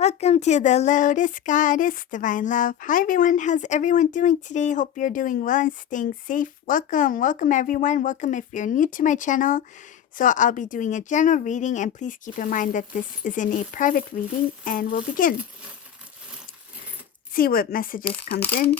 Welcome to the Lotus Goddess Divine Love. Hi everyone, how's everyone doing today? Hope you're doing well and staying safe. Welcome everyone. Welcome if you're new to my channel. So I'll be doing a general reading and please keep in mind that this is in a private reading and we'll begin. See what messages comes in.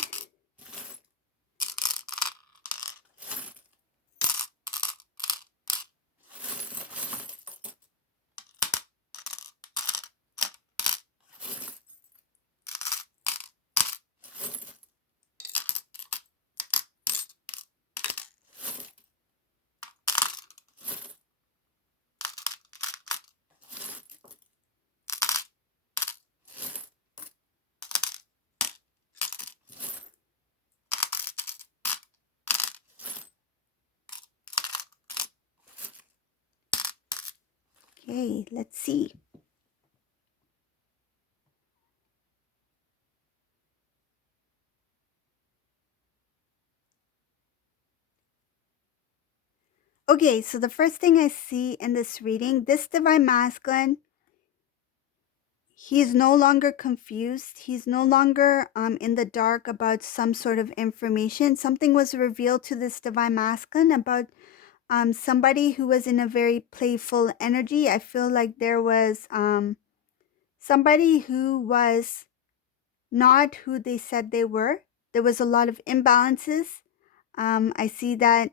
Okay, let's see. Okay, so the first thing I see in this reading, this Divine Masculine, he's no longer confused. He's no longer in the dark about some sort of information. Something was revealed to this Divine Masculine about somebody who was in a very playful energy. I feel like there was somebody who was not who they said they were. There was a lot of imbalances. I see that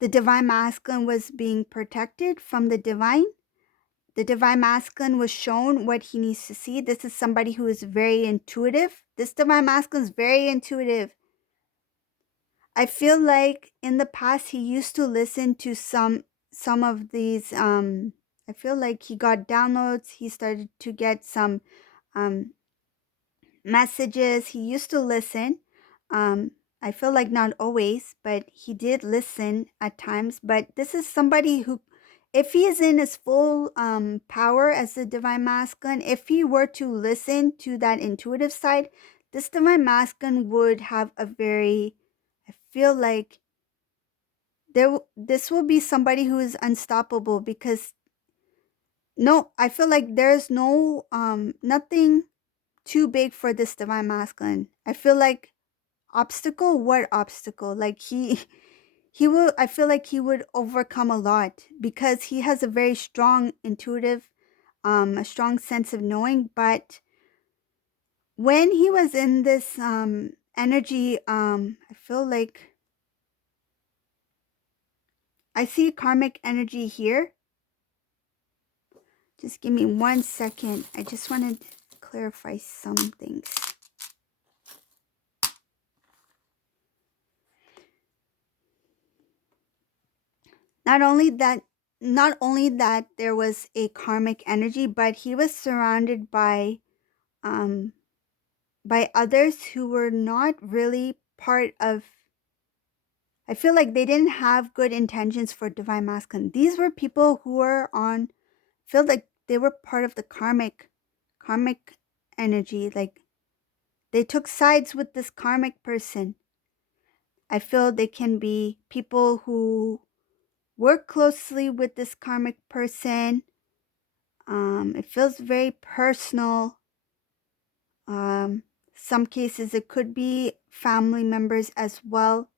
the Divine Masculine was being protected from the Divine. The Divine Masculine was shown what he needs to see. This is somebody who is very intuitive. This Divine Masculine is very intuitive. I feel like in the past he used to listen to some of these I feel like he got downloads. He started to get some um messages. He used to listen. I feel like not always, but he did listen at times. But this is somebody who, if he is in his full power as the Divine Masculine, if he were to listen to that intuitive side, this Divine Masculine would have a very, I feel like this will be somebody who is unstoppable because I feel like there's no nothing too big for this Divine Masculine. I feel like what obstacle? Like he will, I feel like he would overcome a lot because he has a very strong intuitive, a strong sense of knowing. But when he was in this energy, I feel like I see karmic energy here. Just give me 1 second. I just want to clarify some things. Not only that there was a karmic energy, but he was surrounded um by others who were not really part of, I feel like they didn't have good intentions for Divine Masculine. These were people who were on, feel like they were part of the karmic energy. Like they took sides with this karmic person. I feel they can be people who work closely with this karmic person. It feels very personal. Some cases it could be family members as well.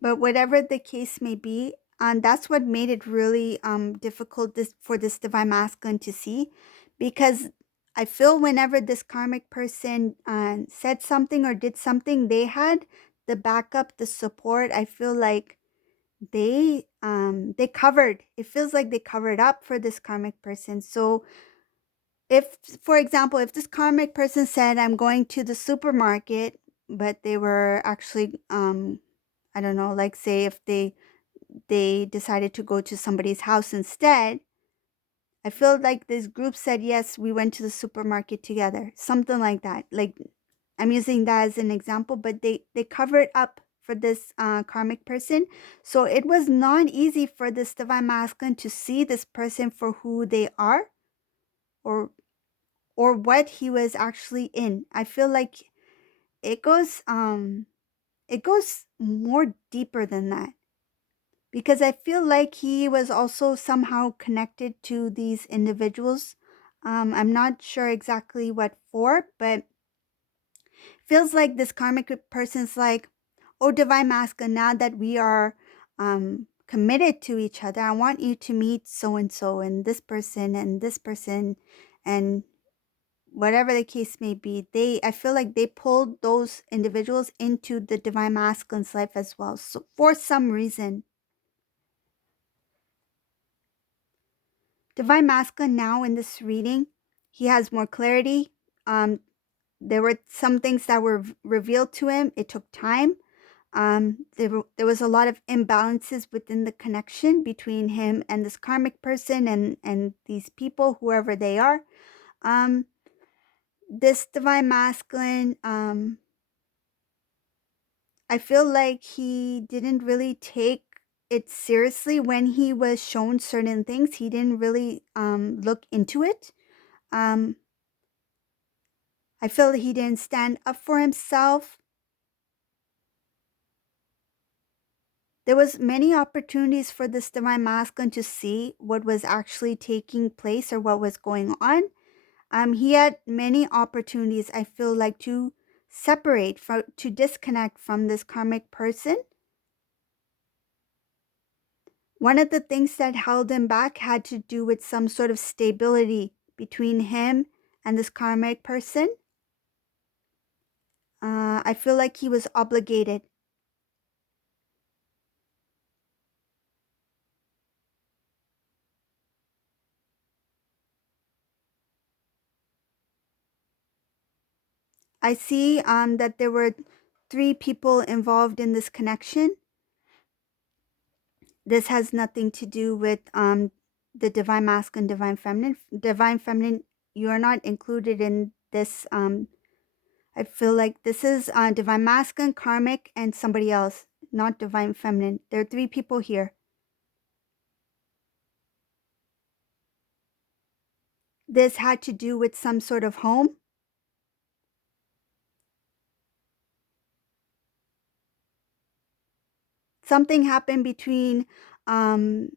But whatever the case may be, and that's what made it really difficult for this Divine Masculine to see, because I feel whenever this karmic person said something or did something, they had the backup, the support. I feel like they covered. It feels like they covered up for this karmic person. So if, for example, if this karmic person said, I'm going to the supermarket, but they were actually I don't know, like say if they decided to go to somebody's house instead, I feel like this group said, yes, we went to the supermarket together, something like that. Like I'm using that as an example, but they covered up for this karmic person. So it was not easy for this Divine Masculine to see this person for who they are, or what he was actually in. I feel like it goes more deeper than that. because I feel like he was also somehow connected to these individuals. I'm not sure exactly what for, but feels like this karmic person's like, oh, divine masculine, now that we are committed to each other, I want you to meet so and this person and whatever the case may be. I feel like they pulled those individuals into the divine masculine's life as well. So for some reason, divine masculine now in this reading, he has more clarity. Um, there were some things that were revealed to him. It took time. There was a lot of imbalances within the connection between him and this karmic person and these people, whoever they are. Um, this divine masculine, I feel like he didn't really take it seriously when he was shown certain things. He didn't really look into it. Um, I feel he didn't stand up for himself. There was many opportunities for this divine masculine to see what was actually taking place or what was going on. He had many opportunities, I feel like, to separate from, to disconnect from this karmic person. One of the things that held him back had to do with some sort of stability between him and this karmic person. I feel like he was obligated. I see that there were three people involved in this connection. This has nothing to do with the divine masculine, divine feminine. Divine feminine, you are not included in this. I feel like this is divine masculine, karmic, and somebody else, not divine feminine. There are three people here. This had to do with some sort of home. Something happened um,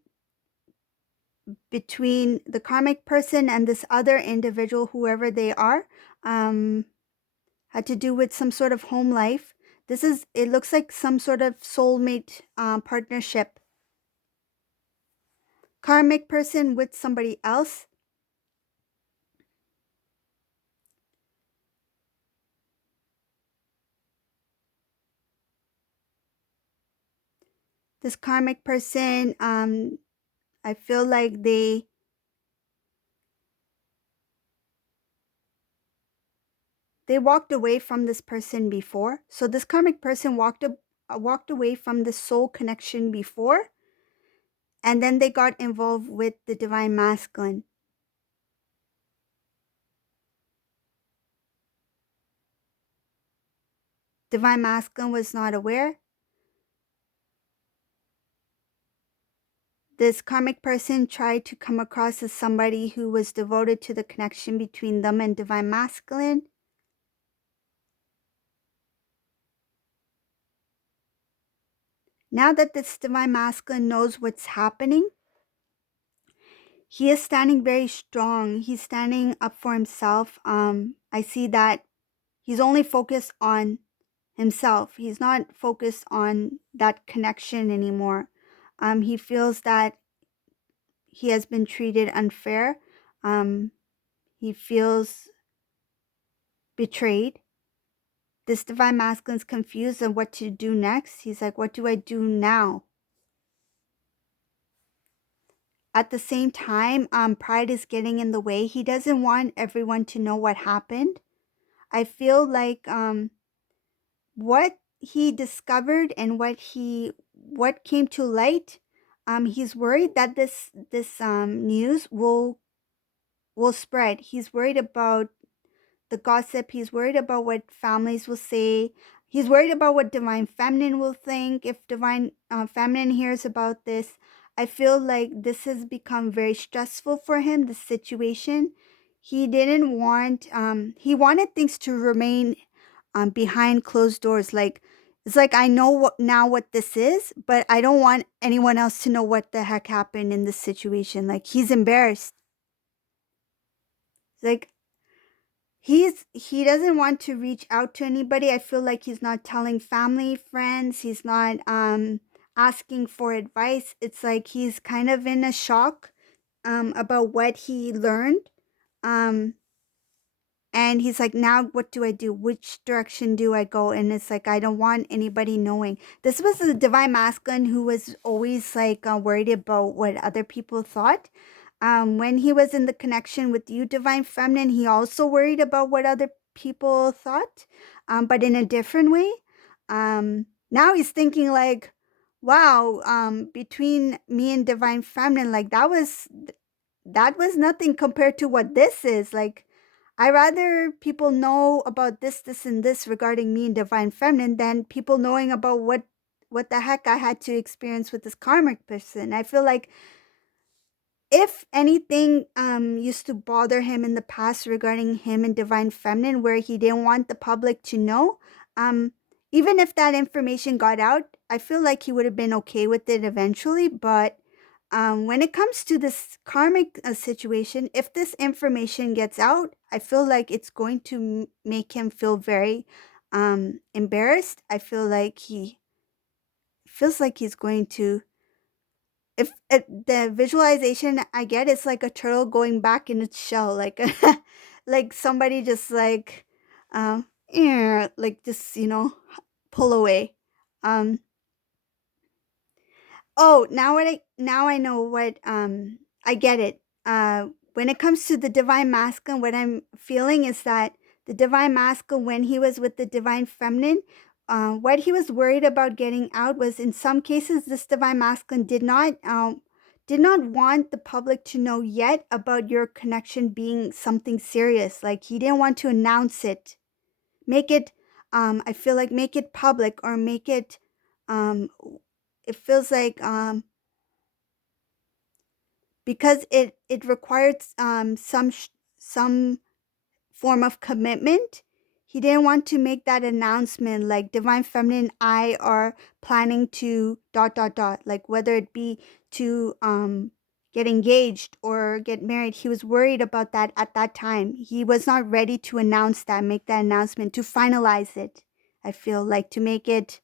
between the karmic person and this other individual, whoever they are. Had to do with some sort of home life. It looks like some sort of soulmate partnership. Karmic person with somebody else. This karmic person, I feel like they walked away from this person before. So this karmic person walked away from the soul connection before, and then they got involved with the divine masculine. Divine masculine was not aware. This karmic person tried to come across as somebody who was devoted to the connection between them and divine masculine. Now that this divine masculine knows what's happening, he is standing very strong. He's standing up for himself. I see that he's only focused on himself. He's not focused on that connection anymore. He feels that he has been treated unfair. He feels betrayed. This divine masculine's confused on what to do next. He's like, what do I do now? At the same time, pride is getting in the way. He doesn't want everyone to know what happened. I feel like what he discovered and what came to light, he's worried that this news will spread. He's worried about the gossip. He's worried about what families will say. He's worried about what divine feminine will think if divine feminine hears about this. I feel like this has become very stressful for him, this situation. He didn't want, he wanted things to remain behind closed doors. Like It's like I know what this is, but I don't want anyone else to know what the heck happened in this situation. Like he's embarrassed. Like he doesn't want to reach out to anybody. I feel like he's not telling family, friends. He's not asking for advice. It's like he's kind of in a shock about what he learned. Um and he's like, now what do I do? Which direction do I go? And it's like, I don't want anybody knowing. This was the divine masculine who was always like worried about what other people thought. When he was in the connection with you, divine feminine, he also worried about what other people thought, but in a different way. Now he's thinking like, wow, between me and divine feminine, like that was nothing compared to what this is. Like, I rather people know about this, and this regarding me and divine feminine than people knowing about what the heck I had to experience with this karmic person. I feel like if anything used to bother him in the past regarding him and divine feminine where he didn't want the public to know, um even if that information got out, I feel like he would have been okay with it eventually. But when it comes to this karmic situation, if this information gets out, I feel like it's going to make him feel very embarrassed. I feel like he feels like he's going to, if the visualization I get is like a turtle going back in its shell, like like somebody just like yeah, like just pull away. Um Oh, now I know what I get it. When it comes to the divine masculine, what I'm feeling is that the divine masculine, when he was with the divine feminine, what he was worried about getting out was, in some cases this divine masculine did not want the public to know yet about your connection being something serious. Like he didn't want to announce it, make it I feel like make it public, or make it um it feels like because it required some form of commitment. He didn't want to make that announcement like divine feminine I are planning to dot dot dot, like whether it be to get engaged or get married. He was worried about that at that time. He was not ready to announce that, make that announcement, to finalize it. I feel like to make it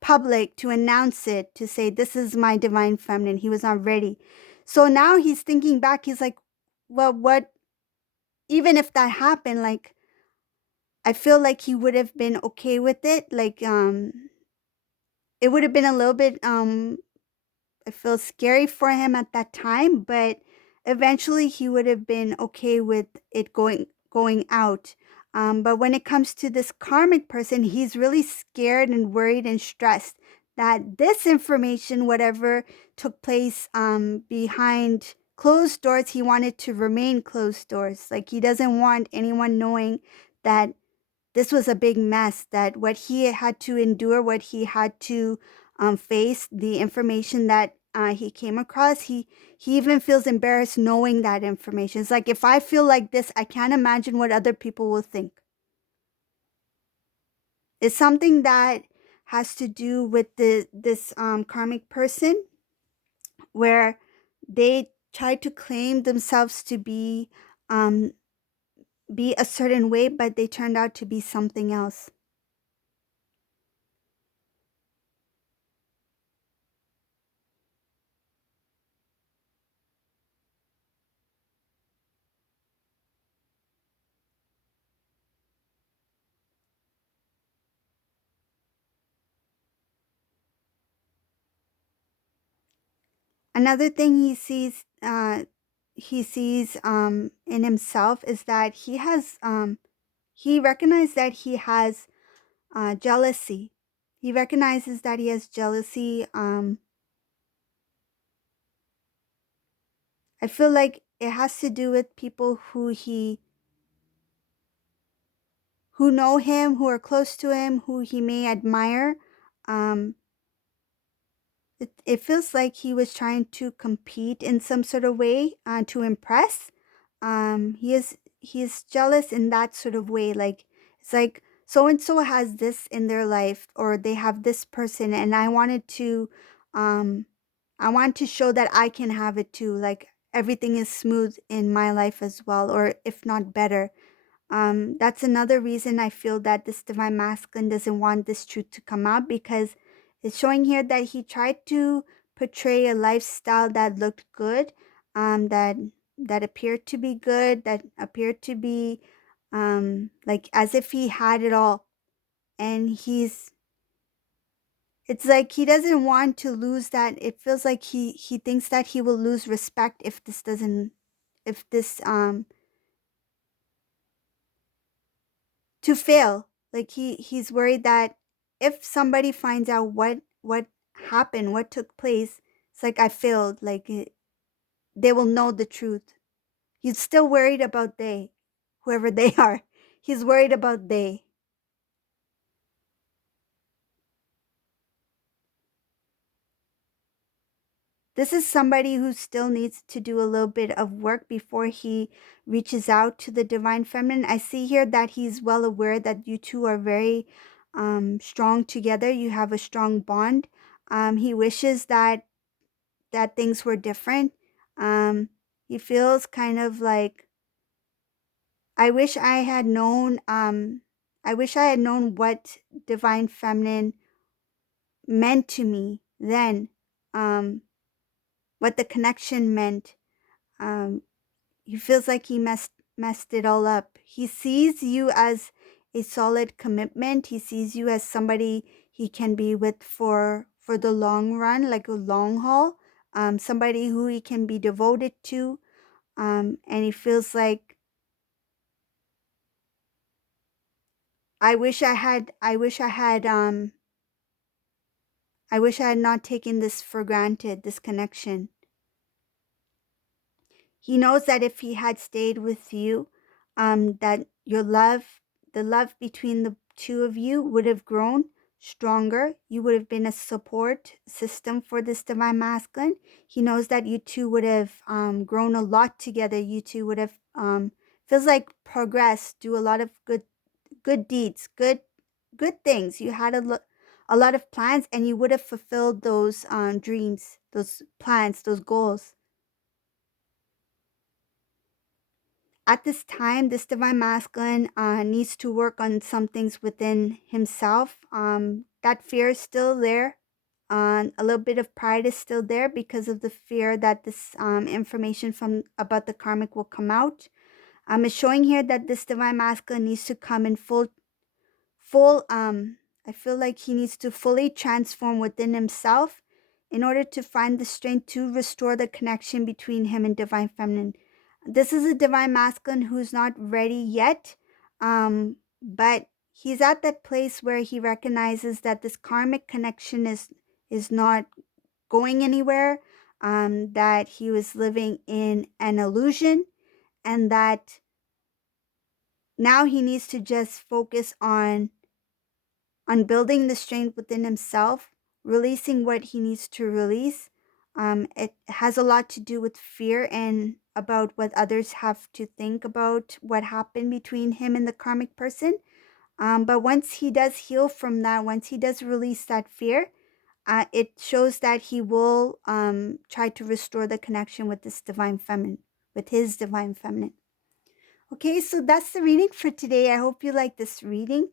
public, to announce it, to say, this is my divine feminine. He was not ready. So now he's thinking back. He's like, well, what, even if that happened, like, I feel like he would have been okay with it. Like, it would have been a little bit, I feel scary for him at that time, but eventually he would have been okay with it going out. But when it comes to this karmic person, he's really scared and worried and stressed that this information, whatever took place behind closed doors, he wanted to remain closed doors. Like he doesn't want anyone knowing that this was a big mess, that what he had to endure, what he had to face, the information that he came across, he even feels embarrassed knowing that information. It's like, if I feel like this, I can't imagine what other people will think. It's something that has to do with this karmic person, where they try to claim themselves to um, be a certain way, but they turned out to be something else. Another thing he sees in himself is that he recognized that he has jealousy. He recognizes that he has jealousy. I feel like it has to do with people who know him, who are close to him, who he may admire. Um, it feels like he was trying to compete in some sort of way to impress. He is jealous in that sort of way. Like, it's like so and so has this in their life, or they have this person, and um I want to show that I can have it too, like everything is smooth in my life as well, or if not better. That's another reason I feel that this divine masculine doesn't want this truth to come out, because it's showing here that he tried to portray a lifestyle that looked good, that appeared to be good, that appeared to be like as if he had it all. And it's like he doesn't want to lose that. It feels like he thinks that he will lose respect if this doesn't, if this to fail. Like he's worried that if somebody finds out what happened, what took place, it's like I failed. Like they will know the truth. He's still worried about they, whoever they are. He's worried about they. This is somebody who still needs to do a little bit of work before he reaches out to the divine feminine. I see here that he's well aware that you two are very strong together. You have a strong bond. He wishes that things were different. He feels kind of like, I wish I had known. I wish I had known what divine feminine meant to me then. What the connection meant. Um, he feels like he messed it all up. He sees you as a solid commitment. He sees you as somebody he can be with for the long run, like a long haul. Somebody who he can be devoted to. And he feels like, I wish I had not taken this for granted, this connection. He knows that if he had stayed with you, that your love, the love between the two of you would have grown stronger. You would have been a support system for this divine masculine. He knows that you two would have grown a lot together. You two would have, feels like progress, do a lot of good deeds, good things. You had a lot of plans, and you would have fulfilled those dreams, those plans, those goals. At this time, this divine masculine needs to work on some things within himself. That fear is still there. A little bit of pride is still there because of the fear that this information from about the karmic will come out. It's showing here that this divine masculine needs to come in full I feel like he needs to fully transform within himself in order to find the strength to restore the connection between him and divine feminine. This is a divine masculine who's not ready yet, but he's at that place where he recognizes that this karmic connection is not going anywhere, that he was living in an illusion, and that now he needs to just focus on building the strength within himself, releasing what he needs to release. It has a lot to do with fear and about what others have to think about what happened between him and the karmic person. But once he does heal from that, once he does release that fear, it shows that he will try to restore the connection with this divine feminine, with his divine feminine. Okay, so that's the reading for today. I hope you like this reading.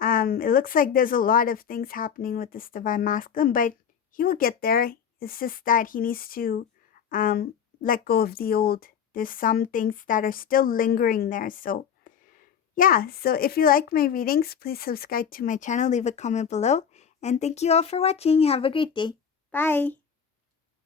It looks like there's a lot of things happening with this divine masculine, but he will get there. It's just that he needs to let go of the old. There's some things that are still lingering there. So yeah, so if you like my readings, please subscribe to my channel, leave a comment below, and thank you all for watching. Have a great day. Bye.